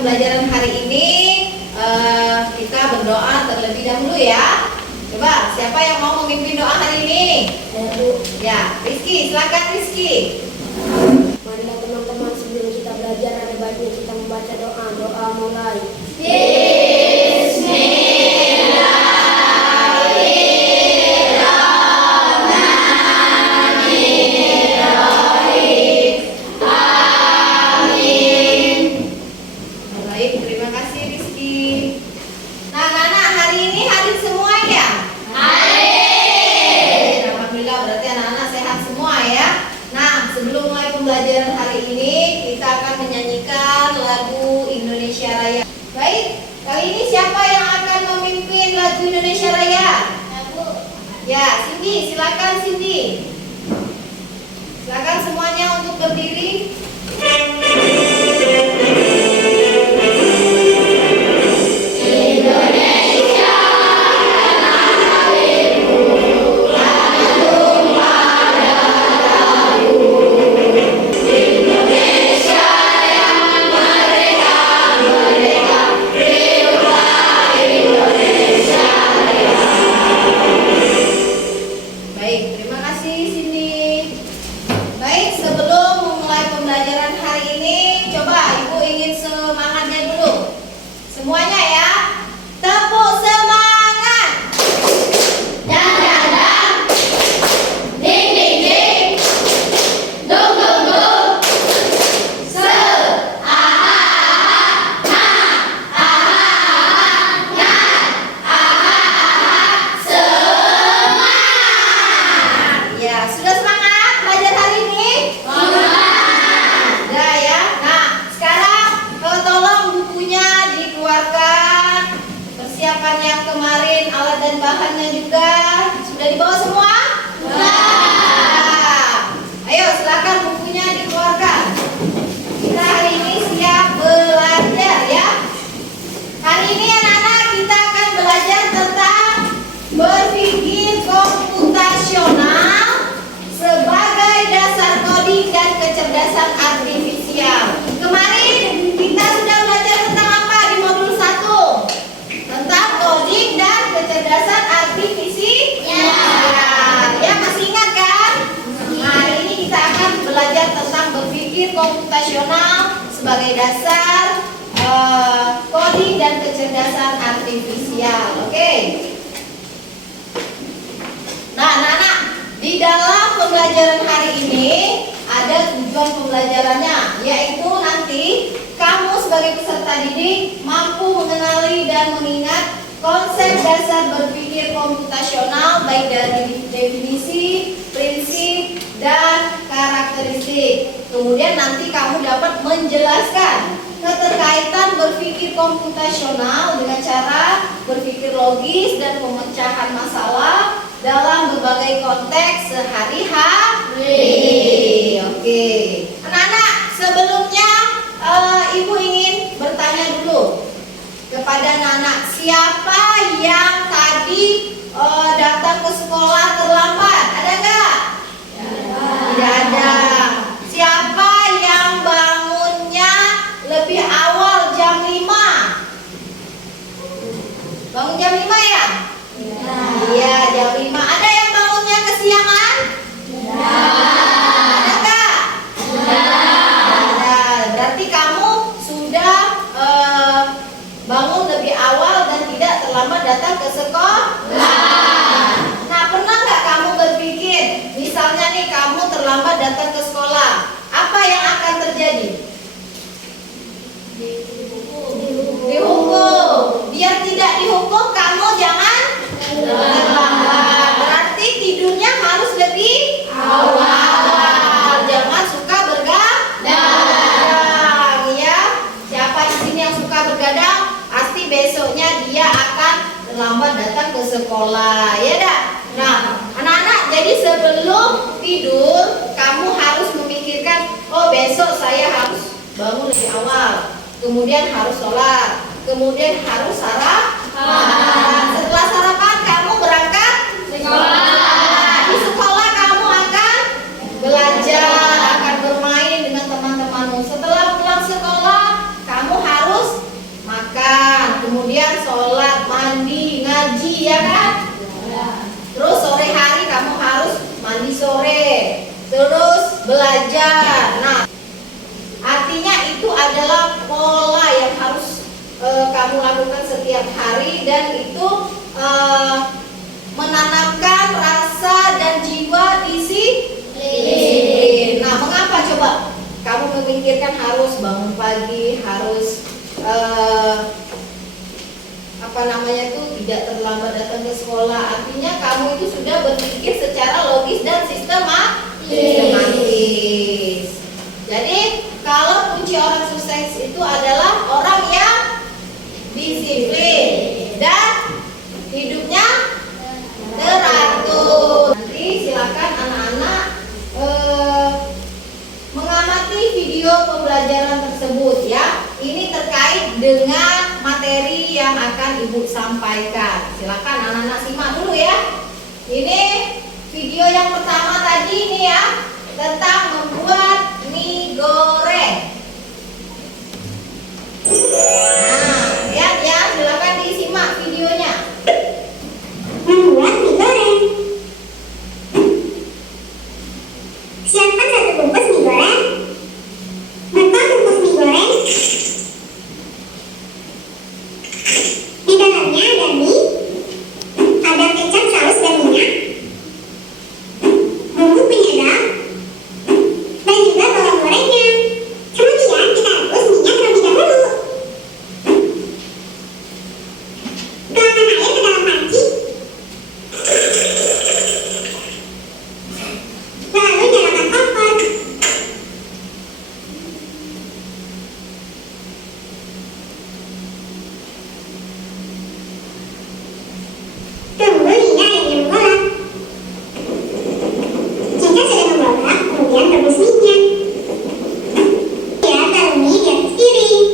pembelajaran hari ini kita berdoa terlebih dahulu ya. Coba siapa yang mau memimpin doa hari ini? Ya, Rizky, silakan Rizky. Marilah teman-teman, sebelum kita belajar ada baiknya kita membaca doa. Doa mulai. Baik, terima kasih Rizky. Nah, anak-anak hari ini hadir semua ya? Hadir. Alhamdulillah, berarti anak-anak sehat semua ya. Nah, sebelum mulai pembelajaran hari ini, kita akan menyanyikan lagu Indonesia Raya. Baik, kali ini siapa yang akan memimpin lagu Indonesia Raya? Ya, Cindy, silakan Cindy. Silakan semuanya untuk berdiri. Baik, terima kasih Cindy. Baik, sebelum memulai pembelajaran hari ini, coba Ibu ingin semangatnya dulu. Semuanya ya. Tepuk semangat. Dang dang dang, ding ding ding, dung dung dung, se, aha aha, nah, aha aha, ngan, aha aha, semangat. Ya, sudah semangat belajar hari ini? Sudah ya. Nah, sekarang tolong bukunya dikeluarkan. Persiapan yang kemarin, alat dan bahannya juga sudah dibawa semua? Nah, ayo silakan bukunya dikeluarkan. Kita hari ini siap belajar ya. Hari ini anak-anak kita akan belajar tentang berpikir komputasional sebagai dasar coding dan kecerdasan artifisial. Kemarin kita sudah belajar tentang apa di modul 1? Tentang coding dan kecerdasan artifisial. Ya, masih ingat kan? Nah, hari ini kita akan belajar tentang berpikir komputasional sebagai dasar coding dan kecerdasan artifisial. Oke. Nah, anak-anak, di dalam pembelajaran hari ini ada tujuan pembelajarannya, yaitu nanti kamu sebagai peserta didik mampu mengenali dan mengingat konsep dasar berpikir komputasional baik dari definisi, prinsip, dan karakteristik. Kemudian nanti kamu dapat menjelaskan keterkaitan berpikir komputasional dengan cara berpikir logis dan pemecahan masalah dalam berbagai konteks sehari-hari. Oke. Anak-anak, sebelumnya Ibu ingin bertanya dulu kepada anak-anak, siapa yang tadi datang ke sekolah terlambat? Ada nggak? Tidak ada. Siapa yang bangunnya lebih awal jam 5? Bangun jam 5 ya? Iya, jam 5. Ada yang bangunnya kesiangan? Ada nggak? Ada. Berarti kamu sudah bangun lebih awal dan tidak terlambat datang ke sekolah. Nah, pernah nggak kamu berpikir, misalnya nih kamu terlambat datang ke sekolah, apa yang akan terjadi? Dihukum. Biar tidak dihukum, kamu jangan terlambat. Berarti tidurnya harus lebih awal. Jangan suka bergadang. Ya, siapa di sini yang suka bergadang? Pasti besoknya dia akan terlambat datang ke sekolah. Ya dah. Nah, anak-anak, jadi sebelum tidur kamu harus memikirkan, oh besok saya harus bangun lebih awal. Kemudian harus sholat, kemudian harus sarapan. Setelah sarapan kamu berangkat sekolah. Di sekolah kamu akan belajar, akan bermain dengan teman-temanmu. Setelah pulang sekolah kamu harus ya kan? Terus sore hari kamu harus mandi sore, terus belajar. Nah, artinya itu adalah pola yang harus kamu lakukan setiap hari, dan itu menanamkan rasa dan jiwa disiplin. Nah, mengapa coba kamu memikirkan harus bangun pagi, harus tidak terlambat datang ke sekolah? Artinya kamu itu sudah berpikir secara logis dan sistematis. Jadi kalau kunci orang sukses itu adalah orang yang disiplin dan hidupnya teratur. Nanti silakan anak-anak mengamati video pembelajaran tersebut ya. Ini terkait dengan materi yang akan Ibu sampaikan. Silakan anak-anak simak dulu ya. Ini video yang pertama tadi ini ya, tentang membuat mie goreng. Nah, lihat ya, silakan disimak videonya. Membuat mie goreng. Siapkan 1 bungkus mie goreng. Buka bungkus mie goreng. Di dalamnya ada mie, ada kecap, saus, dan minyak, bumbu penyedap, dan juga bawang gorengnya. Kemudian kita rebus minyak terlebih dahulu. Tuangkan air ke dalam panci. Lalu nyalakan kompor. Tunggu hingga airnya menggolak. Jika sudah menggolak, kemudian rebus minyak. Ya, taruh mie di atas piring.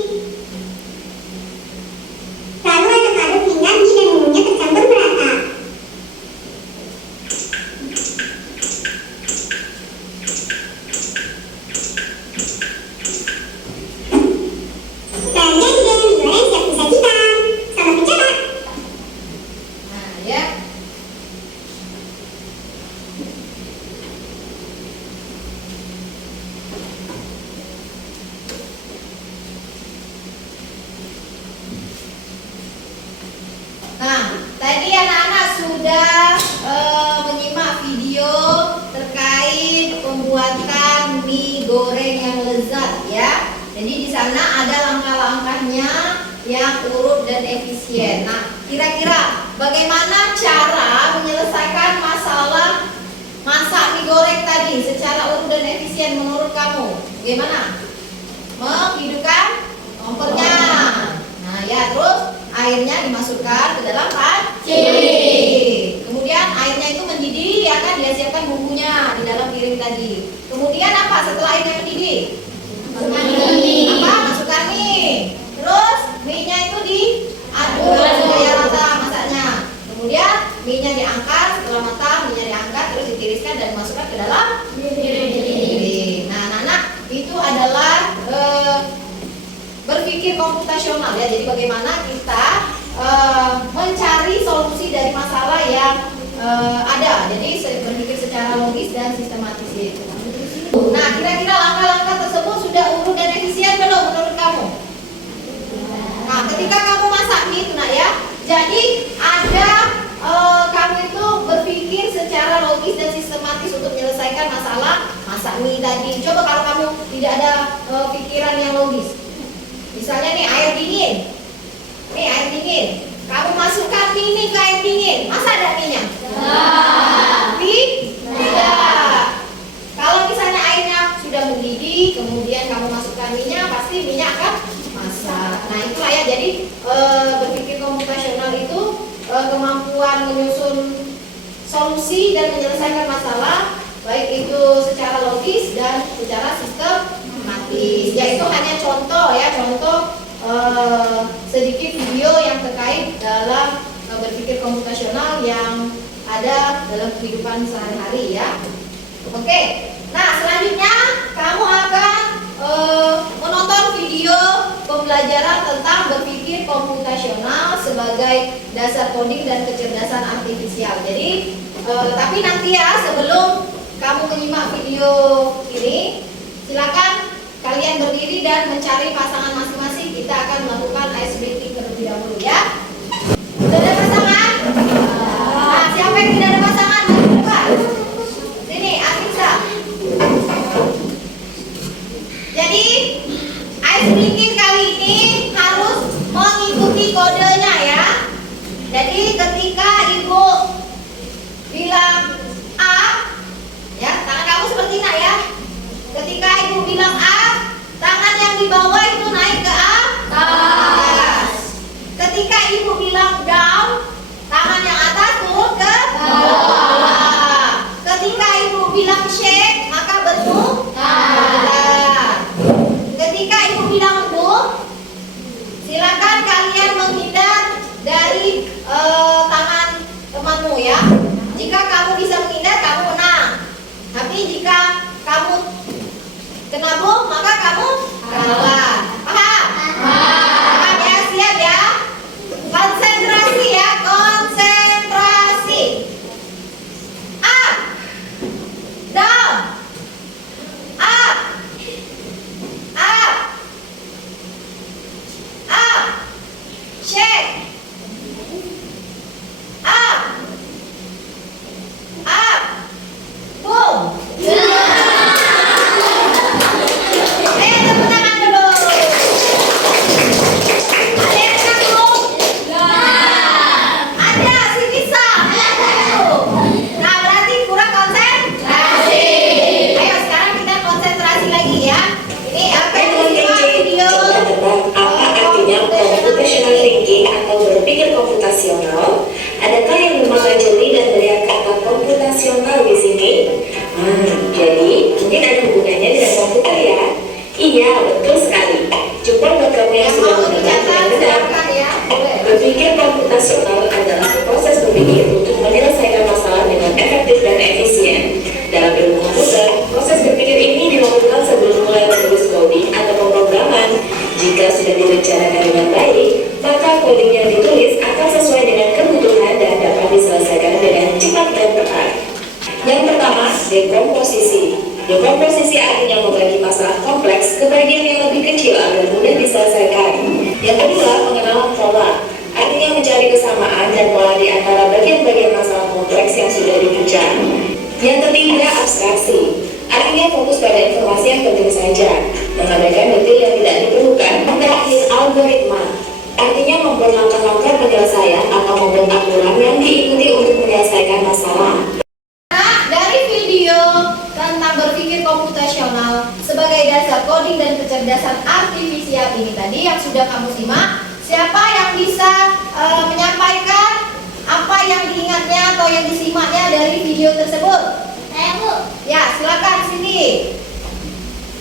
Lalu aduk-aduk hingga mie dan bumbunya tercampur merata. Dan jadi deh, mie goreng siap disajikan. Selamat mencoba. Nah, ya. Nah, tadi anak-anak sudah menyimak video terkait pembuatan mie goreng yang lezat ya. Jadi di sana ada langkah-langkahnya yang urut dan efisien. Nah, kira-kira bagaimana cara menyelesaikan masalah masak mie goreng tadi secara urut dan efisien menurut kamu? Bagaimana? Menghidupkan kompornya. Nah, ya, terus airnya dimasukkan ke dalam panci. Kemudian airnya itu mendidih ya kan, dia siapkan bumbunya di dalam piring tadi. Kemudian apa setelah airnya mendidih? Masukkan mie. Terus mie-nya itu diaduk supaya rata masaknya. Kemudian mie-nya diangkat, setelah matang mie-nya diangkat, terus ditiriskan dan dimasukkan ke dalam piring. Nah, anak-anak, itu adalah berpikir komputasional ya. Jadi bagaimana kita mencari solusi dari masalah yang ada. Jadi berpikir secara logis dan sistematis itu. Nah, kira-kira langkah-langkah tersebut sudah urut dan efisien belum menurut kamu? Nah, ketika kamu masak mie itu nak ya, jadi ada kamu itu berpikir secara logis dan sistematis untuk menyelesaikan masalah masak mie tadi. Coba kalau kamu tidak ada pikiran yang logis. Misalnya nih air dingin. Nih air dingin. Kamu masukkan mie ini ke air dingin. Masa ada mie-nya? Tidak. Kalau misalnya airnya sudah mendidih, kemudian kamu masukkan mie-nya, pasti mie-nya akan masak. Nah, itulah ya. Jadi berpikir komputasional itu kemampuan menyusun solusi dan menyelesaikan masalah, baik itu secara logis dan secara sistematis. Ya, itu hanya contoh ya, contoh sedikit video yang terkait dalam berpikir komputasional yang ada dalam kehidupan sehari-hari ya. Oke, nah selanjutnya kamu akan menonton video pembelajaran tentang berpikir komputasional sebagai sebagai dasar coding dan kecerdasan artifisial. Jadi, tapi nanti ya sebelum kamu menyimak video ini, silakan kalian berdiri dan mencari pasangan masing-masing. Kita akan melakukan ice breaking terlebih dahulu ya. Sudah ada pasangan? Nah, siapa yang tidak ada pasangan? Maju ke depan. Sini, Atiksa. Jadi, ice breaking kali ini harus mengikuti kodenya ya. Jadi, ketika ibu bilang A, ya, tangan kamu seperti ini ya. Ketika ibu bilang A, tangan yang di bawah itu naik ke atas. Ketika ibu bilang down, tangan yang atas turun ke bawah. Ketika ibu bilang shake, maka berputar. Ketika ibu bilang move, silakan kalian menghindar dari tangan temanmu ya. Jika kamu bisa menghindar, kamu menang. Tapi jika kamu kena bom, maka kamu kalah. Paham? Paham ya? Siap ya? Konsentrasi ya, konsentrasi. Up, down, up, up, up, shake, up, up, boom. Tepuk tangan dulu. Ada yang kagum? Ada, si bisa. Nah, berarti kurang konsentrasi. Ayo sekarang kita konsentrasi lagi ya. Ini apa yang disimak video? Apa artinya computational thinking atau berpikir komputasional? Adakah yang mempelajari dan melihat kata komputasional di sini? Jadi mungkin ada hubungannya dengan komputer ya? Iya, betul sekali. Coba buat kamu yang Yang sudah mau mendengar dicatat dengan benar. silakan ya. Boleh. Berpikir komputasional adalah proses berpikir untuk menyelesaikan masalah dengan efektif dan efisien. Dalam ilmu komputer, proses berpikir ini dilakukan sebelum mulai menulis coding atau pemrograman. Jika sudah direncanakan dengan baik, maka coding yang ditulis akan sesuai dengan kebutuhan dan dapat diselesaikan dengan cepat dan tepat. Yang pertama, dekomposisi. Dekomposisi artinya membagi masalah kompleks ke bagian yang lebih kecil agar mudah diselesaikan. Yang kedua, pengenalan pola. Artinya mencari kesamaan dan pola di antara bagian-bagian masalah kompleks yang sudah diucap. Yang ketiga, abstraksi. Artinya fokus pada informasi yang penting saja, mengabaikan detail yang tidak diperlukan. Terakhir, algoritma. Artinya membuat langkah-langkah penyelesaian atau membuat aturan yang diikuti untuk menyelesaikan masalah. Nah, dari video tentang berpikir komputasional sebagai dasar coding dan kecerdasan artifisial ini tadi yang sudah kamu simak, siapa yang bisa menyampaikan apa yang diingatnya atau yang disimaknya dari video tersebut? Saya Bu, Ya, silakan Cindy.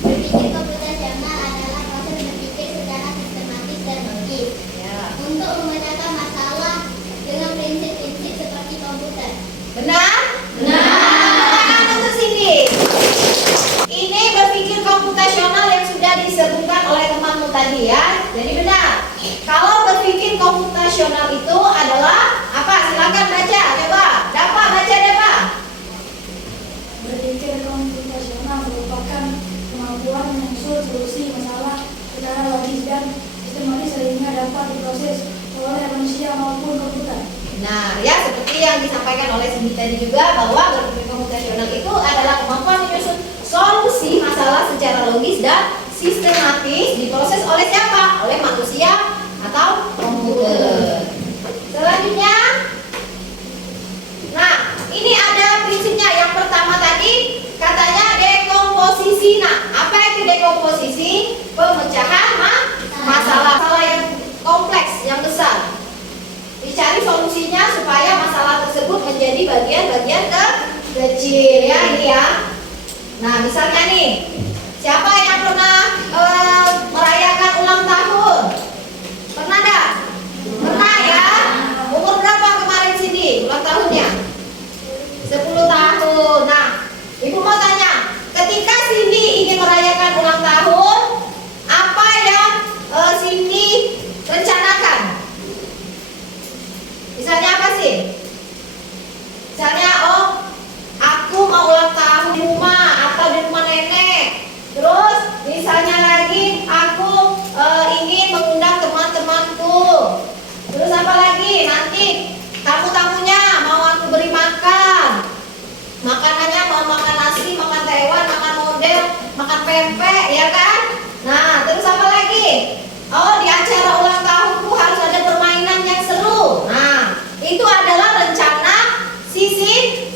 berpikir komputasional adalah proses berpikir secara sistematis dan logis Ya. untuk memecahkan masalah dengan prinsip-prinsip seperti komputer. Benar? Benar. Untuk Cindy. Ini berpikir komputasional yang sudah disebutkan oleh temanmu tadi ya. Jadi benar. Kalau berpikir komputasional itu adalah apa? Silakan baca, coba. Dapat baca, dapat. Berpikir komputasional merupakan kemampuan menyusun solusi masalah secara logis dan sistematis sehingga dapat diproses oleh manusia maupun komputer. Nah, ya seperti yang disampaikan oleh Cindy tadi juga bahwa berpikir komputasional itu adalah kemampuan menyusun solusi masalah secara logis dan sistematis diproses oleh siapa? Oleh manusia atau komputer. Selanjutnya, nah ini ada prinsipnya. Yang pertama tadi katanya dekomposisi. Nah, apa itu dekomposisi? Pemecahan masalah yang kompleks, yang besar. Dicari solusinya supaya masalah tersebut menjadi bagian-bagian kecil ya ini ya. Nah, misalnya nih, siapa yang pernah merayakan ulang tahun? Pernah enggak? Pernah ya? Umur berapa kemarin Cindy ulang tahunnya? 10 tahun. Nah, Ibu mau tanya, ketika Cindy ingin merayakan ulang tahun, apa yang sambil makan pempek, ya kan? Nah, terus apa lagi? Oh, di acara ulang tahunku harus ada permainan yang seru. Nah, itu adalah rencana Sisi.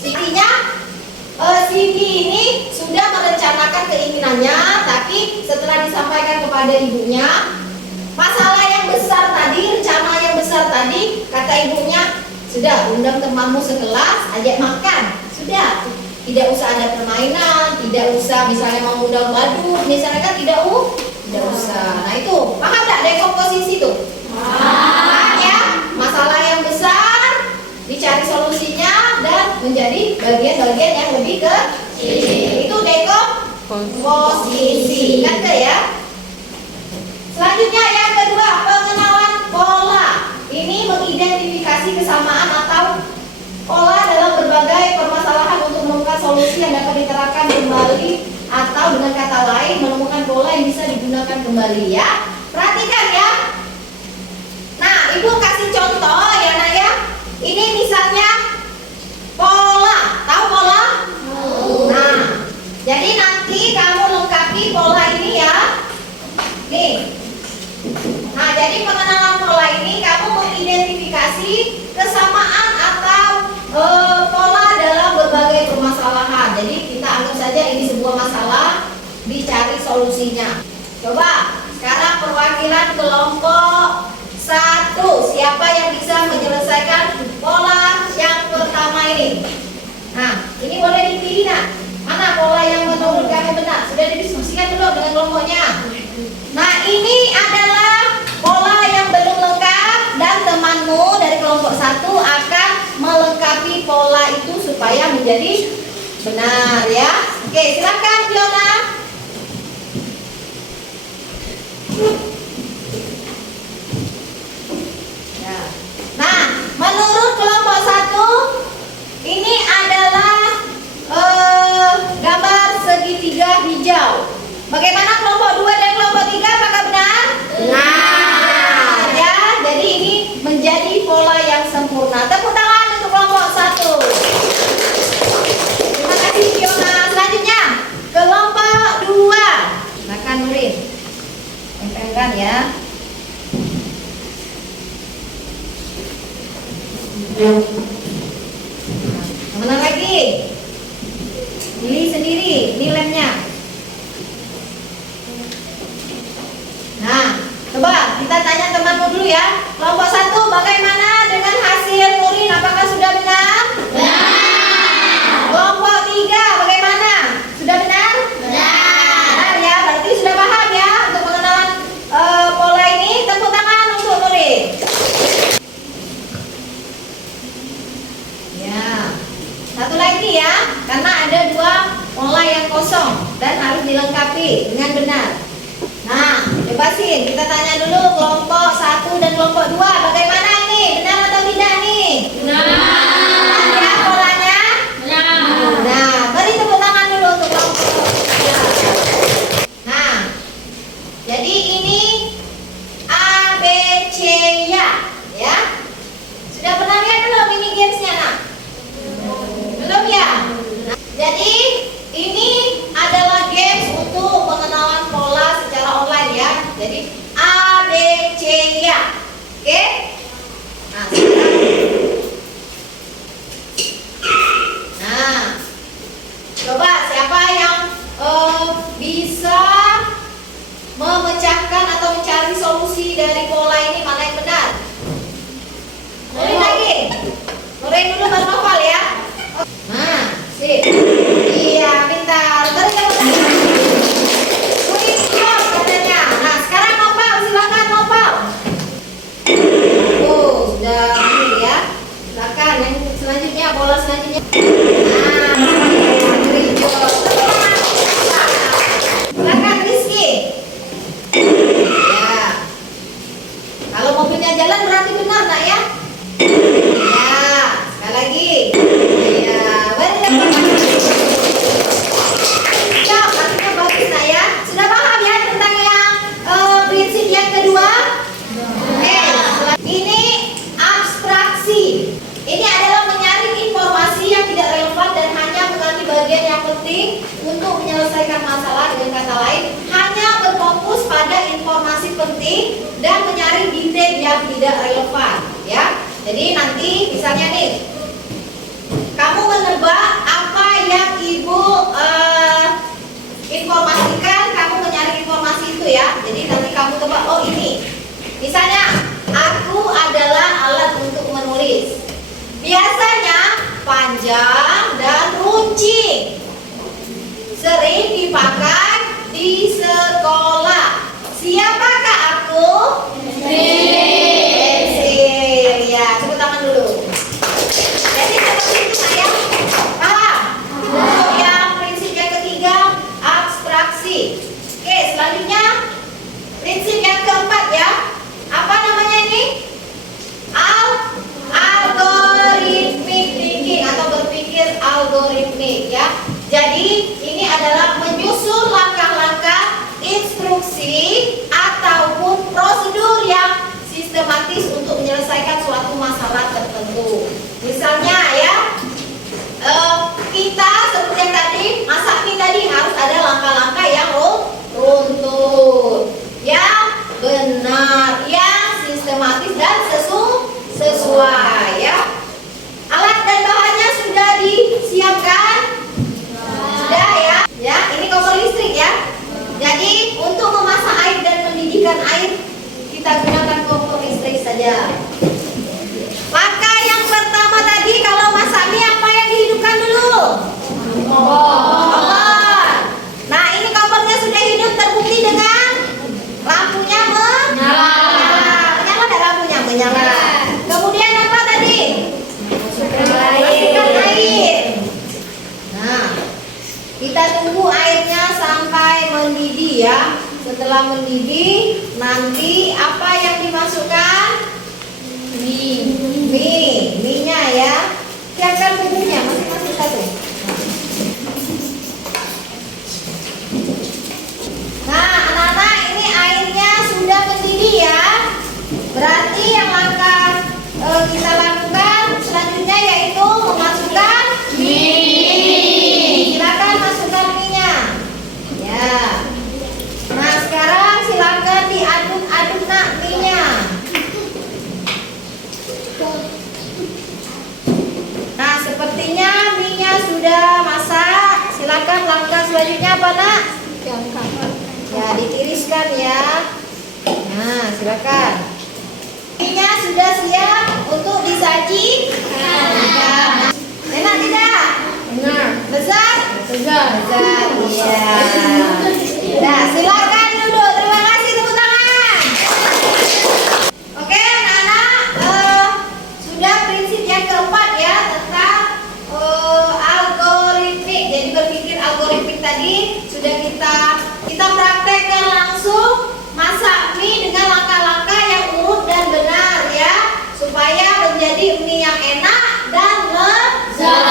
Siti ini sudah merencanakan keinginannya, tapi setelah disampaikan kepada ibunya, masalah yang besar tadi, rencana yang besar tadi, kata ibunya, sudah undang temanmu sekelas, ajak makan, sudah. Tidak usah ada permainan, tidak usah misalnya mengundang badut, misalnya kan tidak usah. Nah itu, paham tak dekomposisi itu? Paham ya? Masalah yang besar, dicari solusinya dan menjadi bagian-bagian yang lebih kecil. Itu dekomposisi, kan ya? Selanjutnya yang kedua, pengenalan pola. Ini mengidentifikasi kesamaan atau pola dalam berbagai permasalahan untuk menemukan solusi yang dapat diterapkan kembali atau dengan kata lain menemukan pola yang bisa digunakan kembali ya. Perhatikan ya. Nah, Ibu kasih contoh ya Nak ya. Ini misalnya pola. Tahu pola? Nah, jadi nanti kamu lengkapi pola ini ya. Nih. Nah, jadi pengenalan pola ini kamu mengidentifikasi kesamaan atau pola dalam berbagai permasalahan. Jadi kita anggap saja ini sebuah masalah, dicari solusinya. Coba sekarang perwakilan kelompok 1, siapa yang bisa menyelesaikan pola yang pertama ini? Nah, ini boleh dipilih nak. Mana pola yang menurut kamu benar? Sudah didiskusikan dulu dengan kelompoknya. Nah, ini adalah pola yang belum lengkap dan temanmu dari kelompok 1 akan melengkapi pola itu supaya menjadi benar ya. Oke, silakan Fiona. Ya. Nah, menurut kelompok 1 ini adalah gambar segitiga hijau. Bagaimana kelompok 2 dan kelompok 3, apakah benar? Benar. Ya, jadi ini menjadi pola yang sempurna. Tepuk tangan untuk kelompok 1. Terima kasih Fiona. Selanjutnya, kelompok 2. Silakan Nurin. Tempelkan ya. Mana lagi? Pilih sendiri, ini lemnya. Nah, coba kita tanya temanmu dulu ya. Kelompok 1, bagaimana dengan hasil Nurin? Apakah sudah benar? Benar. Kelompok 3, bagaimana? Sudah benar? Benar ya, berarti sudah paham ya untuk pengenalan pola ini. Tepuk tangan untuk Nurin. Ya, satu lagi ya, karena ada 2 pola yang kosong dan harus dilengkapi dengan benar. Nah, coba sih kita tanya dulu kelompok 1 dan kelompok 2, bagaimana ini? Benar atau tidak nih? Benar. Benar ya polanya? Benar. Nah, beri tepuk tangan dulu untuk kelompok 2. Nah, jadi ini A, B, C, ya. Sudah pernah lihat belum mini gamesnya nak? Belum ya? Nah, jadi ini adalah games untuk pengenalan pola secara online ya. Jadi A, B, C, ya. Oke? Nah, sekarang. Nah, coba siapa yang bisa memecahkan atau mencari solusi dari pola ini, mana yang benar? Nurin lagi. Nurin dulu baru hafal ya. Nah, sip. Iya, pintar. Beri tepuk tangan. Nurin stop katanya. Nah, sekarang nopal, silakan nopal. Oh, sudah ini ya. Silakan yang selanjutnya, bola selanjutnya. Nah, Nurin stop. Silakan Rizky. Ya. Kalau mobilnya jalan berarti benar nak ya? Ya, sekali lagi. Ya, benar. Ya, artinya bagus nak ya. Sudah paham ya tentang yang prinsip yang kedua? Oke, ini abstraksi. Ini adalah menyaring informasi yang tidak relevan dan hanya mengambil bagian yang penting untuk menyelesaikan masalah dan menyaring detail yang tidak relevan, ya. Jadi nanti misalnya nih, kamu menebak apa yang ibu informasikan, kamu menyaring informasi itu ya. Jadi nanti kamu tebak, oh ini. Misalnya, aku adalah alat untuk menulis. Biasanya panjang dan runcing. Sering dipakai di sekolah. Siapakah aku? Pensil. Ya, tepuk tangan dulu. Jadi seperti itu saya paham. Untuk yang prinsip yang ketiga, abstraksi. Oke, selanjutnya prinsip yang keempat ya. Apa namanya ini? Algorithmic thinking atau berpikir algoritmik ya. Jadi ini adalah menyusun langkah-langkah, instruksi ataupun prosedur yang sistematis untuk menyelesaikan suatu masalah tertentu. Misalnya ya, kita seperti yang tadi masak mie tadi harus ada langkah-langkah yang runtun, yang benar, yang sistematis dan sesuai ya. Alat dan bahannya sudah disiapkan, sudah ya. Ya, ini kompor listrik ya. Jadi untuk memasak air dan mendidihkan air kita gunakan kompor listrik saja. Langkah yang pertama tadi kalau masak mie apa yang dihidupkan dulu? Kompor. Nah ini kompornya sudah hidup terbukti dengan lampunya menyala. Menyala ada lampunya menyala. Kemudian apa tadi? Masukkan air. Nah kita tunggu airnya sampai mendidih ya. Setelah mendidih nanti apa yang dimasukkan? Mie-nya ya. Siapkan bumbunya masing-masing satu. Nah, anak-anak ini airnya sudah mendidih ya. Berarti yang langkah kita lakukan selanjutnya yaitu memasukkan mie. Silakan masukkan mie-nya. Ya. Nah, sekarang silakan diaduk-aduk nak mie-nya. Nah, sepertinya mie-nya sudah masak. Silakan langkah selanjutnya apa nak? Ya, ditiriskan ya. Nah, silakan. Mie-nya sudah siap untuk disajikan. Enak tidak? Benar. Besar? Besar. Iya. Nah, silakan duduk. Terima kasih, tepuk tangan. Oke, anak-anak, sudah prinsip yang keempat ya tentang algoritmik. Jadi berpikir algoritmik tadi sudah kita praktekkan langsung masak mie dengan langkah-langkah yang urut dan benar ya, supaya menjadi mie yang enak dan lezat.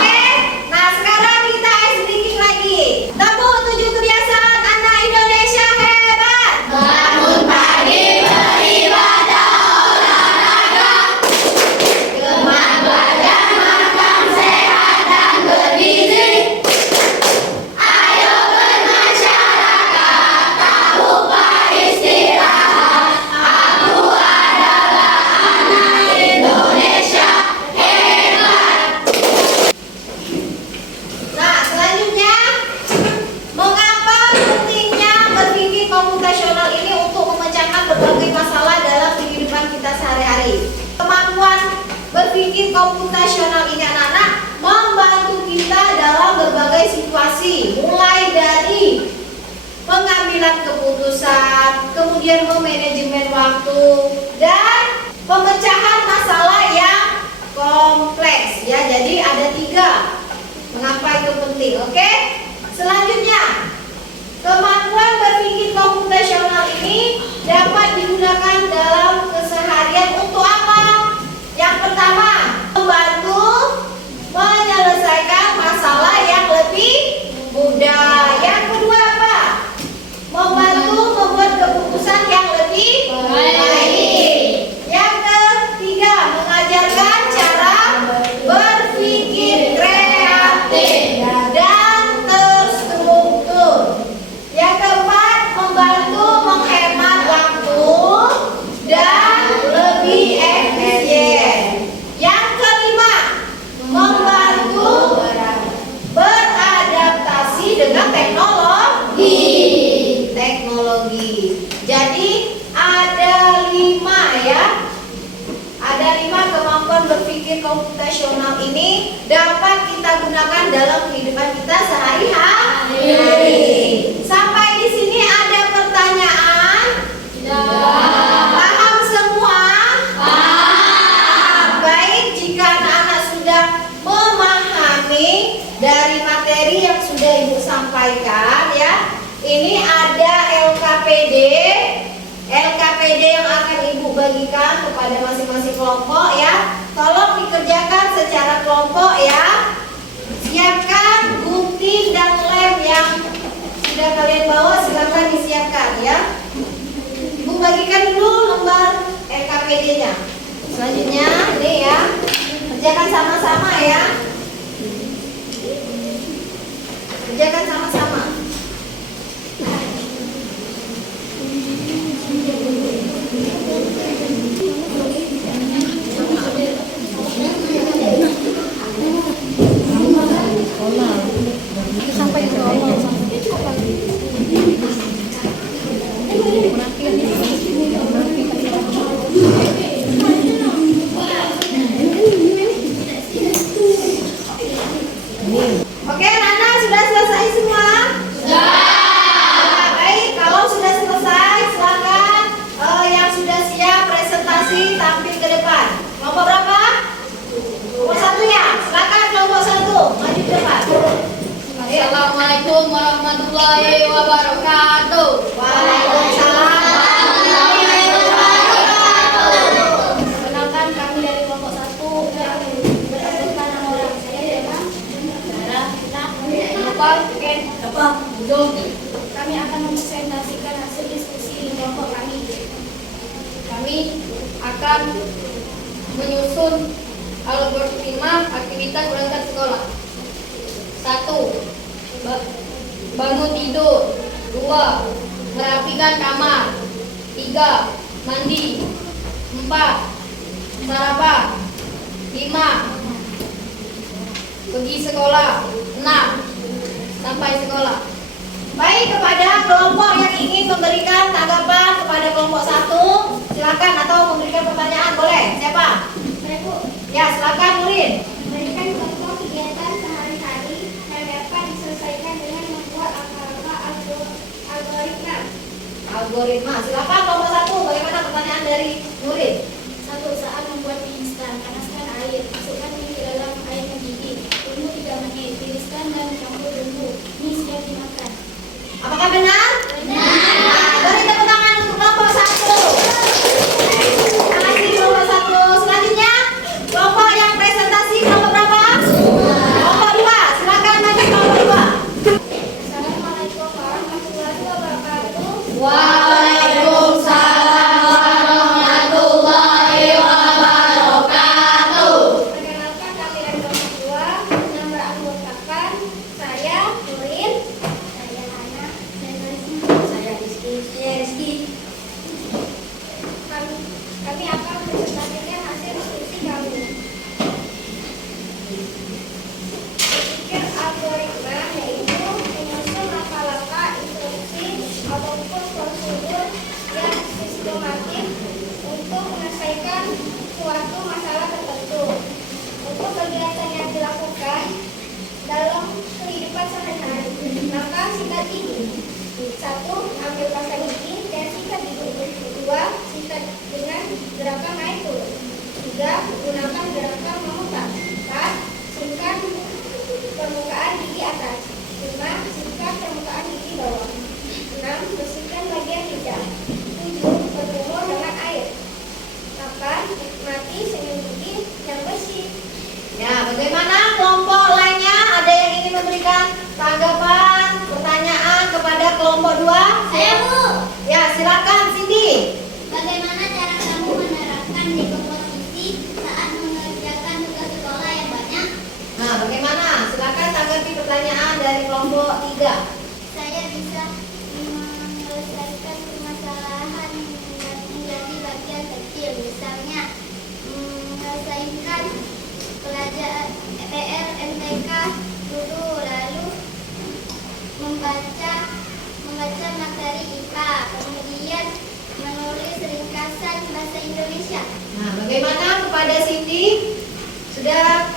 Oke, nah sekarang kita ice breaking lagi. Tepuk 7 kebiasaan anak Indonesia hebat. Bangun pagi beribadah olahraga, gemar belajar makan sehat dan bergizi. Ayo bermasyarakat, tak lupa istirahat. Aku adalah anak Indonesia hebat. Nah, selanjutnya, mengapa pentingnya berpikir komputasional ini untuk memecahkan berbagai masalah dalam kehidupan kita sehari-hari? Kemampuan berpikir komputasional ini anak-anak membantu kita dalam berbagai situasi, mulai dari pengambilan keputusan, kemudian memanajemen waktu, dan pemecahan masalah yang kompleks ya. Jadi ada 3. Mengapa itu penting? Oke. Selanjutnya, kemampuan berpikir komputasional ini dapat digunakan dalam keseharian untuk apa? Yang pertama, membantu menyelesaikan masalah yang lebih mudah. Yang kedua apa? Membantu membuat keputusan yang lebih baik. Yang ketiga, mengajarkan cara berpikir kreatif dan terstruktur. Yang keempat, membantu menghemat waktu. ya. Ada 5 kemampuan berpikir komputasional ini dapat kita gunakan dalam kehidupan kita sehari-hari. Sampai di sini ada pertanyaan? Paham semua? Paham. Baik, jika anak-anak sudah memahami dari materi yang sudah Ibu sampaikan ya. Ini ada LKPD yang akan Ibu bagikan kepada masing-masing kelompok ya. Tolong dikerjakan secara kelompok ya. Siapkan gunting dan lem yang sudah kalian bawa, silakan disiapkan ya. Ibu bagikan dulu lembar LKPD-nya. Selanjutnya ini ya. Kerjakan sama-sama ya. Kerjakan sama-sama. Oke, Nana sudah selesai semua? Sudah. Baik, kalau sudah selesai, silakan yang sudah siap presentasi tampil ke depan. Kelompok berapa? Kelompok 1 ya. Silakan kelompok 1 maju ke depan. Assalamualaikum warahmatullahi wabarakatuh. Waalaikumsalam warahmatullahi wabarakatuh. Perkenalkan, kami dari kelompok 1 yang berdasarkan nama orang. Saya Dema, Sarah, Nopal, Ken, Ujung. Kami akan mempresentasikan hasil diskusi di kelompok kami. Kami akan menyusun algoritma aktivitas berangkat sekolah. 1. Bangun tidur. 2. Merapikan kamar. 3. Mandi. 4. Sarapan. 5. Pergi sekolah. 6. Sampai sekolah. Baik, kepada kelompok yang ingin memberikan tanggapan kepada kelompok 1, silakan, atau memberikan pertanyaan boleh. Siapa? Ya, silakan Nurin. Memberikan contoh kegiatan sehari-hari yang dapat diselesaikan dengan membuat angka-angka algoritma. Algoritma. Silakan kelompok 1. Bagaimana pertanyaan dari Nurin? 1. Saat membuat mie instan, panaskan air, masukkan mie ke dalam air mendidih, tunggu 3 menit, tiriskan dan campur bumbu. Mie siap dimakan. Apakah benar? Benar. Beri tepuk tangan untuk kelompok 1. Terima kasih kelompok 1. Selanjutnya, kelompok yang presentasi kelompok berapa? Kelompok 2. Silakan maju kelompok 2. Assalamualaikum warahmatullahi wabarakatuh. Waalaikumsalam warahmatullahi wabarakatuh. Perkenalkan, kami dari kelompok 2 yang beranggotakan saya Nurin, saya Hana, saya Rizky. Kami akan mempresentasikan hasil diskusi kami. Berpikir algoritma yaitu menyusun langkah-langkah instruksi ataupun prosedur yang sistematis untuk menyelesaikan suatu masalah tertentu. Untuk kegiatan yang dilakukan dalam kehidupan sehari-hari, maka sikat gigi. 1. Ambil pasta gigi dan sikat gigi. 2. Sikat dengan gerakan naik turun. 3. Gunakan gerakan memutar. 4. Sikat permukaan gigi atas. 5. Sikat permukaan gigi bawah. 6. Bersihkan bagian lidah. 7. Berjemur dengan air. 8. Nikmati senyum gigi yang bersih. Ya, bagaimana kelompok lainnya? Ada yang ingin memberikan tanggapan, pertanyaan kepada kelompok 2? Saya, Bu. Ya, silakan Cindy. Bagaimana cara kamu menerapkan dekomposisi saat mengerjakan tugas sekolah yang banyak? Nah, bagaimana? Silakan tanggapi pertanyaan dari kelompok 3. Saya bisa menyelesaikan permasalahan menjadi bagian kecil. Misalnya, menyelesaikan pelajaran PR MTK dulu, lalu membaca materi IPA, kemudian menulis ringkasan bahasa Indonesia. Nah, bagaimana kepada Cindy? Sudah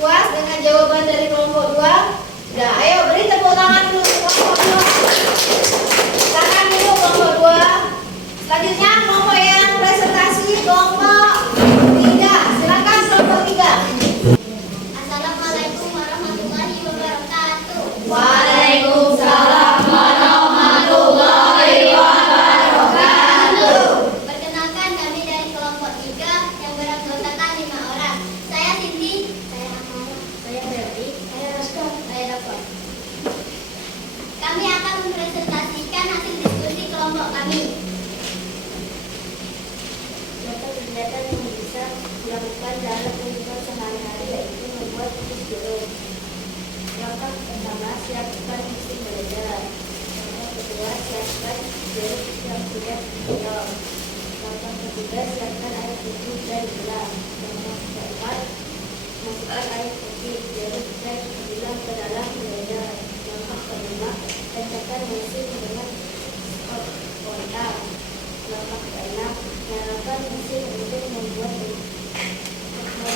puas dengan jawaban dari kelompok 2? Sudah, ayo beri tepuk tangan dulu untuk kelompok 2. Silakan dulu kelompok 2. Selanjutnya kelompok yang presentasi kelompok 3. Silakan kelompok 3. Assalamualaikum warahmatullahi wabarakatuh. Waalaikumsalam warahmatullahi wabarakatuh. Perkenalkan, kami dari kelompok 3 yang beranggotakan 5 orang. Saya Cindy, saya Amara, saya Ferdi, saya Raska, saya Rafa. Kami akan mempresentasikan hasil diskusi kelompok kami. Suatu kegiatan yang bisa dilakukan dalam kehidupan sehari-hari yaitu membuat tulis jeruk. Langkah pertama, siapkan isi belajar. Langkah kedua, siapkan jeruk yang sudah dipotong. Langkah ketiga, siapkan air putih dan gula. Langkah keempat, masukkan air putih, jeruk dan gula ke dalam belajar. Langkah kelima, letakkan mesin dengan kontak. Langkah keenam, nyalakan mesin untuk membuat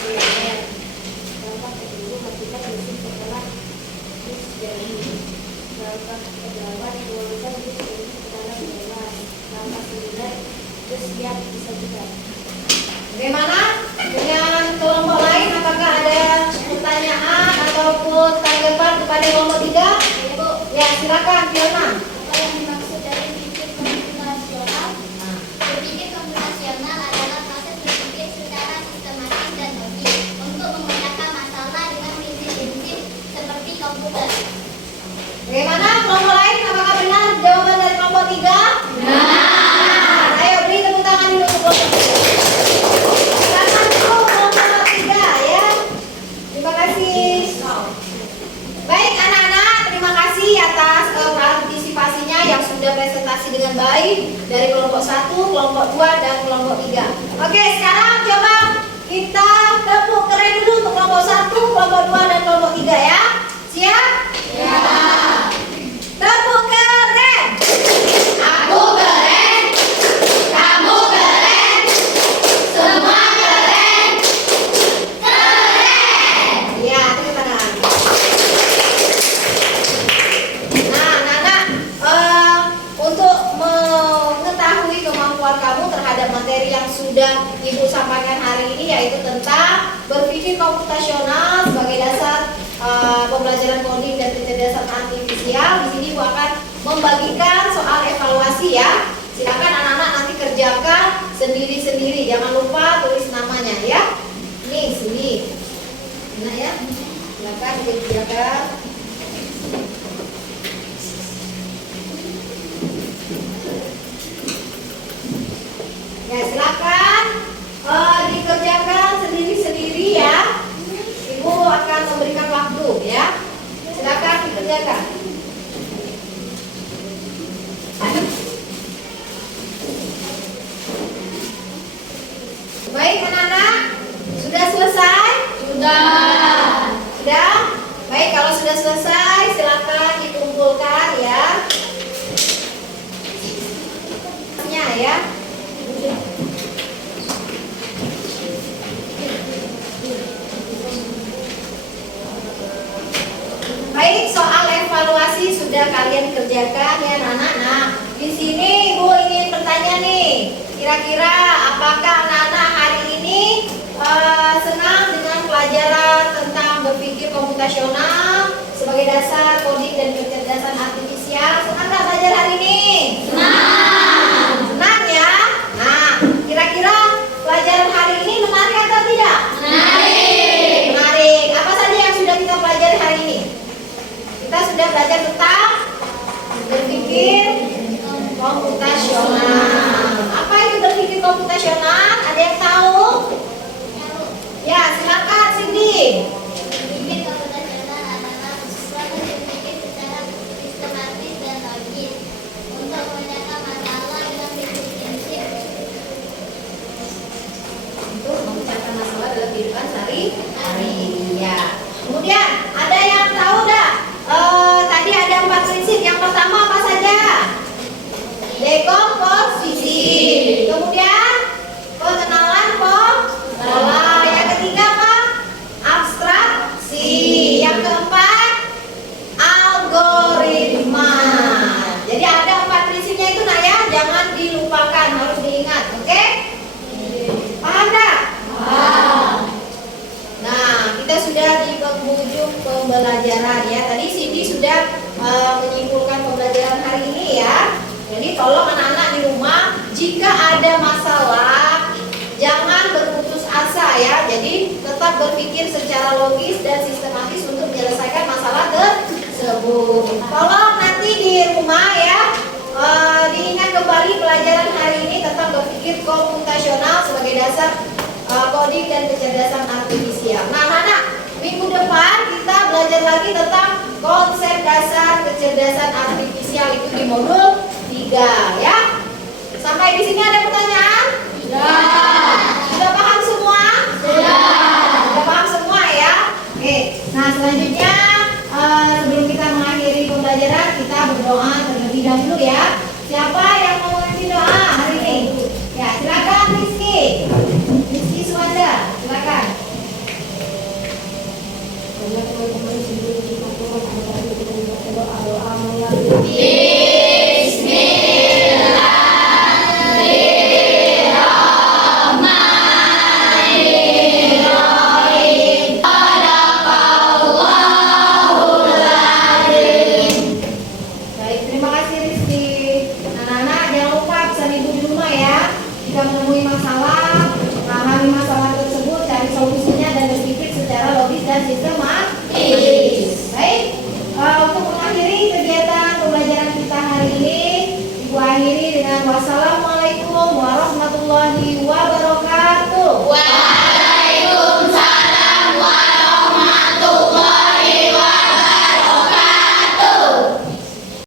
belajar. Langkah ketujuh, matikan mesin setelah disk jadi. Langkah ke-8, tuangkan disk ini ke dalam gelas. Langkah 9, terus siap disajikan. Bagaimana dengan kelompok lain? Apakah ada pertanyaan ataupun tanggapan kepada kelompok 3? Ya, silakan Fiona. Apa yang dimaksud dari berpikir komputasional? Berpikir komputasional adalah proses berpikir secara sistematis dan logis untuk memecahkan masalah dengan prinsip-prinsip seperti komputer. Bagaimana kelompok lain? Apakah benar jawaban dari kelompok 3? Benar. Ayo beri tepuk tangan dulu untuk kelompok 3. Silakan dulu kelompok 3 ya. Terima kasih. Baik anak-anak, terima kasih atas partisipasinya yang sudah presentasi dengan baik dari kelompok 1, kelompok 2, dan kelompok 3. Oke, sekarang coba kita tepuk keren dulu untuk kelompok 1, kelompok 2, dan kelompok 3 ya. Siap? Ya. Tepuk keren. Aku keren. Kamu keren. Semua keren. Keren. Ya, tepuk tangan. Nah, anak-anak, untuk mengetahui kemampuan kamu terhadap materi yang sudah Ibu sampaikan hari ini, yaitu tentang berpikir komputasional sebagai dasar pembelajaran coding dan kecerdasan artifisial. Di sini Ibu akan membagikan soal evaluasi ya. Silakan anak-anak nanti kerjakan sendiri-sendiri. Jangan lupa tulis namanya ya. Nih, sini. Nah ya. Silakan dikerjakan. Ya, silakan dikerjakan sendiri-sendiri ya. Ibu akan memberikan waktu ya. Silakan dikerjakan. Baik anak-anak, sudah selesai? Sudah. Sudah? Baik, kalau sudah selesai silakan dikumpulkan ya. Ya. Baik, soal evaluasi sudah kalian kerjakan ya anak-anak. Nah, di sini Ibu ingin bertanya nih, kira-kira apakah anak-anak hari ini senang dengan pelajaran tentang berpikir komputasional sebagai dasar coding dan kecerdasan artifisial? Senang nggak belajar hari ini? Senang. Senang ya? Nah, kira-kira pelajaran hari ini menarik atau tidak? Menarik. Menarik. Apa saja yang sudah kita pelajari hari ini? Kita sudah belajar tentang berpikir komputasional. Apa itu berpikir komputasional? Ada yang tahu? Ya, silakan Cindy. Berpikir komputasional adalah proses berpikir secara sistematis dan logis untuk memecahkan tetap berpikir secara logis dan sistematis untuk menyelesaikan masalah tersebut. Tolong nanti di rumah ya diingat kembali pelajaran hari ini tentang berpikir komputasional sebagai dasar coding dan kecerdasan artifisial. Nah, anak-anak, minggu depan kita belajar lagi tentang konsep dasar kecerdasan artifisial itu di modul 3 ya. Sampai di sini ada pertanyaan? Sudah paham semua? Sudah paham semua ya? Oke. Nah, selanjutnya sebelum kita mengakhiri pembelajaran, kita berdoa terlebih dahulu ya. Siapa yang mau memimpin doa hari ini? Ya, silakan Rizky. Rizky Suwanda, silakan. Teman-teman sebelum kita pulang ada kita membaca doa melalui Baik, terima kasih Rizky. Anak-anak jangan lupa pesan ibu di rumah ya. Jika menemui masalah, memahami masalah tersebut, cari solusinya dan berpikir secara logis dan sistematis. Baik, untuk mengakhiri kegiatan pembelajaran kita hari ini, Ibu akhiri dengan wassalamualaikum warahmatullahi